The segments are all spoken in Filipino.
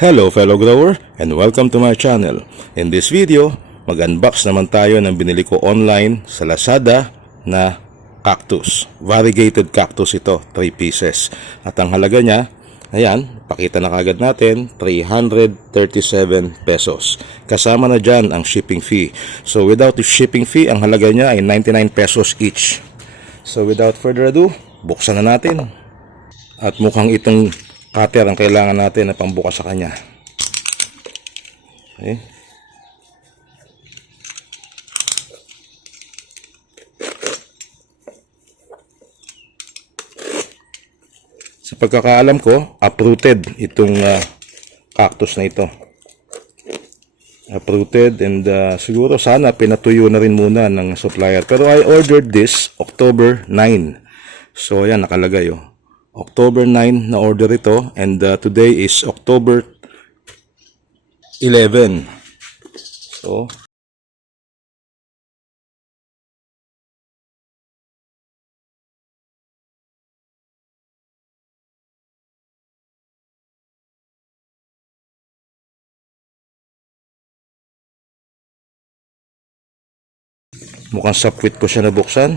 Hello fellow grower and welcome to my channel. In this video, mag-unbox naman tayo ng binili ko online sa Lazada na cactus. Variegated cactus ito, 3 pieces. At ang halaga niya, ayan, pakita na kagad natin, 337 pesos. Kasama na dyan ang shipping fee. So without the shipping fee, ang halaga niya ay 99 pesos each. So without further ado, buksan na natin. At mukhang itong cutter ang kailangan natin na pambukas sa kanya. Okay. Sa pagkakaalam ko, uprooted itong cactus na ito. Uprooted and siguro sana pinatuyo na rin muna ng supplier. Pero I ordered this October 9. So ayan, nakalagay oh. October 9 na order ito and today is October 11. So mukhang sapwit ko siya nabuksan.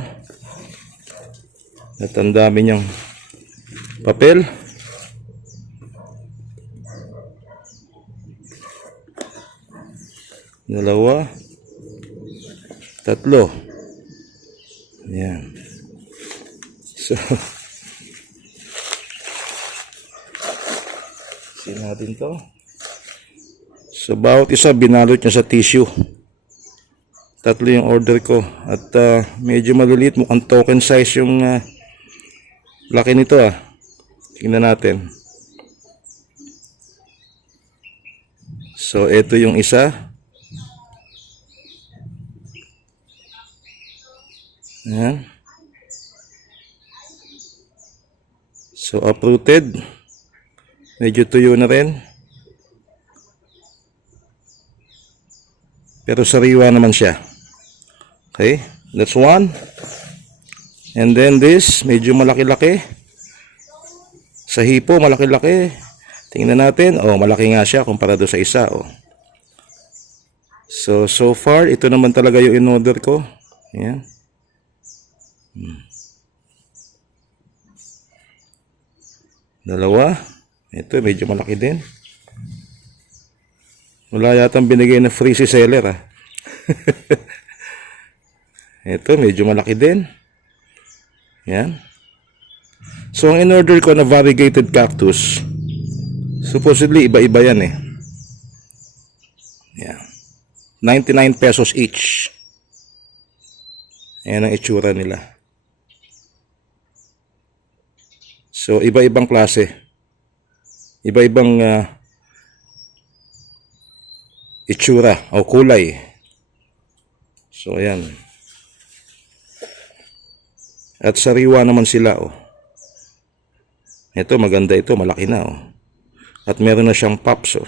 At ang dami niyang papel. Dalawa. Tatlo. Ayan. So, sin natin to. So, bawat isa binalot niya sa tissue. Tatlo yung order ko. At medyo maliliit. Mukhang token size yung laki nito ah. Tingnan natin. So, ito yung isa. Ayan. So, uprooted. Medyo tuyo na rin. Pero sariwa naman siya. Okay. That's one. And then this, medyo malaki-laki. Sa hipo, malaki-laki. Tingnan natin. Oh, malaki nga siya kumpara doon sa isa. Oh. So far, ito naman talaga yung in-order ko. Ayan. Dalawa. Ito, medyo malaki din. Wala yatang binigay na free si seller. Ah. Ito, medyo malaki din. Ayan. So, ang in-order ko na variegated cactus, supposedly, iba-iba yan eh. Yeah. 99 pesos each. Ayan ang itsura nila. So, iba-ibang klase. Iba-ibang itsura o kulay. So, ayan. At sariwa naman sila oh. Ito maganda ito, malaki na oh. At meron na siyang pops oh.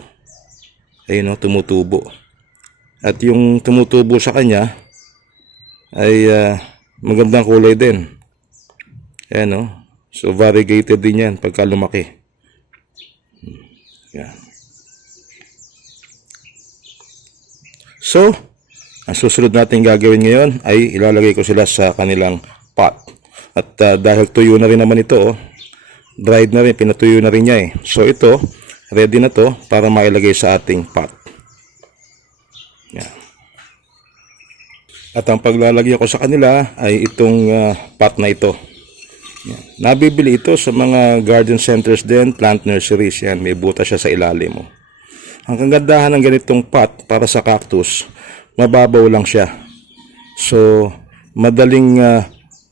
Ayun oh, tumutubo. At yung tumutubo sa kanya ay magandang kulay din. Ayan oh. So variegated din yan pagka lumaki. Yan. So, ang susunod natin gagawin ngayon ay ilalagay ko sila sa kanilang pot. At dahil tuyo na rin naman ito oh. Dried na rin, pinatuyo na rin niya eh. So ito, ready na to para mailagay sa ating pot. Yan. At ang paglalagay ko sa kanila ay itong pot na ito. Yan. Nabibili ito sa mga garden centers din, plant nurseries. Yan, may butas siya sa ilalim mo. Ang kagandahan ng ganitong pot para sa cactus, mababaw lang siya. So, madaling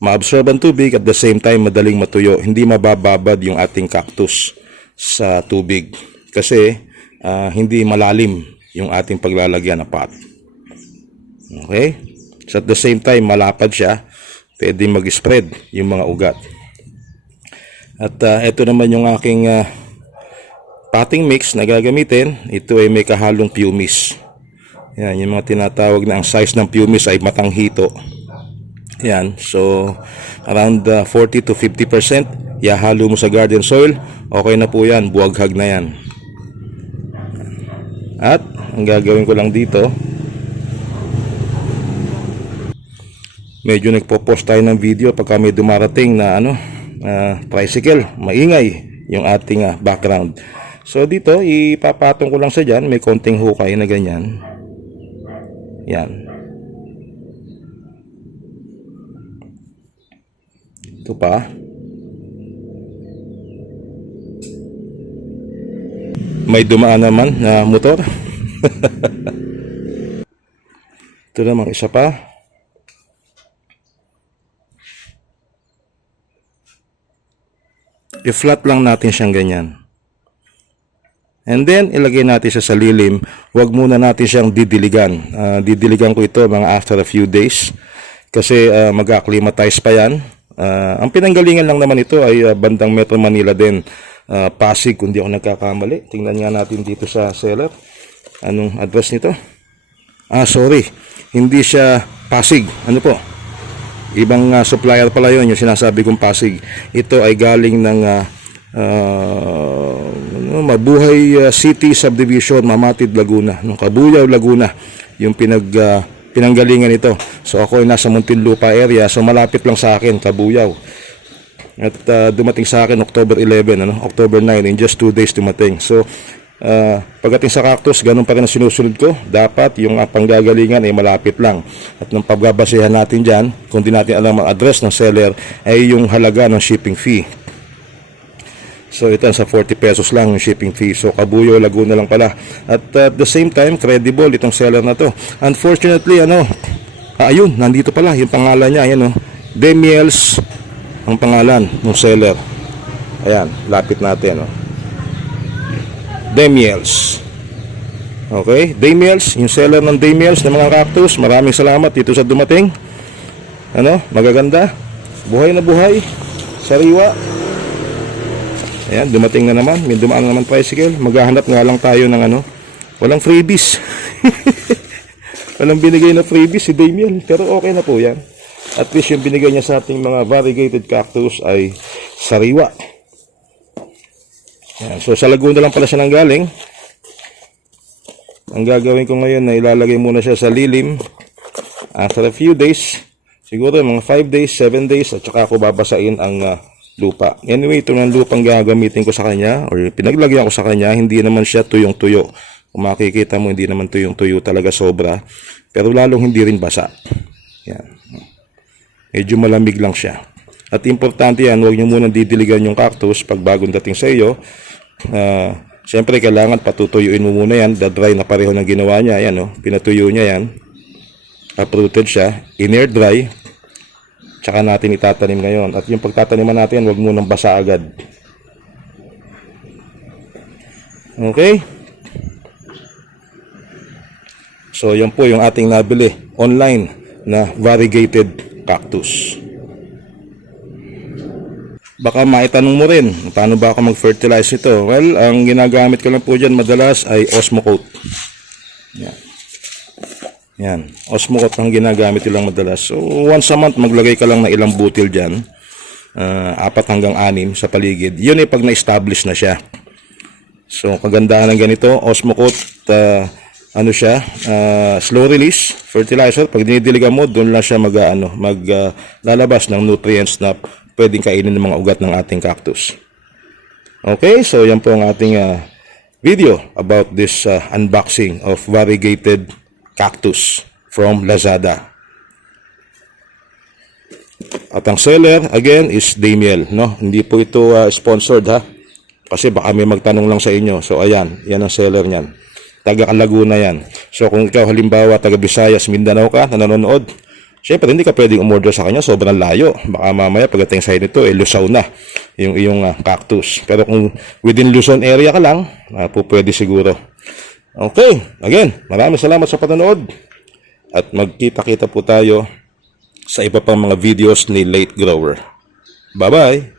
ma-absorb ang tubig at the same time madaling matuyo. Hindi mabababad yung ating cactus sa tubig kasi hindi malalim yung ating paglalagyan na pot. Okay? So at the same time malapad siya, pwede mag-spread yung mga ugat. At ito naman yung aking potting mix na gagamitin. Ito ay may kahalong pumice. Yan, yung mga tinatawag na ang size ng pumice ay matanghito. Yan, so around 40 to 50%. Ihalo mo sa garden soil, okay na po yan, buwaghag na yan. At ang gagawin ko lang dito, medyo nagpo-post tayo ng video pagka may dumarating na tricycle, maingay yung ating background. So dito ipapatong ko lang sa dyan, may konting hukay na ganyan. Yan. Ito pa. May dumaan naman na motor. Ito naman isa pa. I-flat lang natin siyang ganyan. And then, ilagay natin siya sa lilim. Huwag muna natin siyang didiligan. Didiligan ko ito mga after a few days. Kasi mag-acclimatize pa yan. Ang pinanggalingan lang naman ito ay bandang Metro Manila din. Pasig, kung di ako nagkakamali. Tingnan nga natin dito sa seller. Anong address nito? Sorry. Hindi siya Pasig. Ano po? Ibang supplier pala yun, yung sinasabi kong Pasig. Ito ay galing ng Mabuhay City Subdivision, Mamatid, Laguna. Kabuyaw, Laguna, yung pinanggalingan ito. So ako ay nasa Muntinlupa area, so malapit lang sa akin, Kabuyaw. At dumating sa akin October 11, October 9, in just 2 days dumating. So pagdating sa cactus, ganun pa rin ang sinusunod ko. Dapat yung panggagalingan ay malapit lang. At nung pagbabasehan natin dyan, kung di natin alam ang address ng seller, ay yung halaga ng shipping fee. So ito sa 40 pesos lang yung shipping fee. So Kabuyaw, Laguna lang pala. At at the same time, credible itong seller na to. Unfortunately, ayun, nandito pala yung pangalan niya. Ayan, Demiels ang pangalan ng seller. Ayan, lapit natin. Demiels. Okay, Demiels, yung seller ng Demiels ng mga cactus. Maraming salamat dito sa dumating. Magaganda. Buhay na buhay. Sariwa. Ayan, dumating na naman. May dumaan na naman tricycle. Maghahanap nga lang tayo ng walang freebies. Walang binigay na freebies si Damiel. Pero okay na po yan. At least yung binigay niya sa ating mga variegated cactus ay sariwa. Ayan, so sa Laguna lang pala siya nanggaling. Ang gagawin ko ngayon na ilalagay muna siya sa lilim. After a few days, siguro mga 5 days, 7 days, at saka ako babasain ang lupa. Anyway, ito ng lupang gagamitin ko sa kanya or pinaglagyan ko sa kanya, hindi naman siya tuyong-tuyo. Kung makikita mo, hindi naman tuyong-tuyo talaga sobra. Pero lalong hindi rin basa. Yan. Medyo malamig lang siya. At importante yan, huwag nyo munang didiligan yung cactus pag bagong dating sa iyo. Siyempre, kailangan patutuyuin mo muna yan. The-dry na pareho ng ginawa niya. Yan, pinatuyo niya yan. Uprooted siya. In-air dry. Tsaka natin itatanim ngayon. At yung pagtataniman natin, huwag munang basa agad. Okay? So, yan po yung ating nabili online na variegated cactus. Baka maitanong mo rin, paano ba ako mag-fertilize ito? Well, ang ginagamit ko lang po dyan madalas ay Osmocote. Yan. Yan. Osmocote ang ginagamit ko lang madalas. So, once a month, maglagay ka lang ng ilang butil dyan. 4 hanggang 6 sa paligid. Yun ay pag na-establish na siya. So, kagandahan ng ganito, Osmocote, slow release fertilizer. Pag dinidiligan mo, doon lang siya lalabas ng nutrients na pwedeng kainin ng mga ugat ng ating cactus. Okay, so yan po ang ating video about this unboxing of variegated cactus from Lazada. At ang seller again is Damiel, Hindi po ito sponsored kasi baka may magtanong lang sa inyo. So ayan, yan ang seller niyan. Taga Laguna yan. So kung ikaw halimbawa taga Visayas, Mindanao ka na nanonood, syempre hindi ka pwedeng umorder sa kanya, sobrang layo. Baka mamaya pagdating sa inyo Lusaw na yung iyong cactus. Pero kung within Luzon area ka lang, pwede siguro. Okay, again, maraming salamat sa panonood. At magkita-kita po tayo sa iba pang mga videos ni Late Grower. Bye-bye!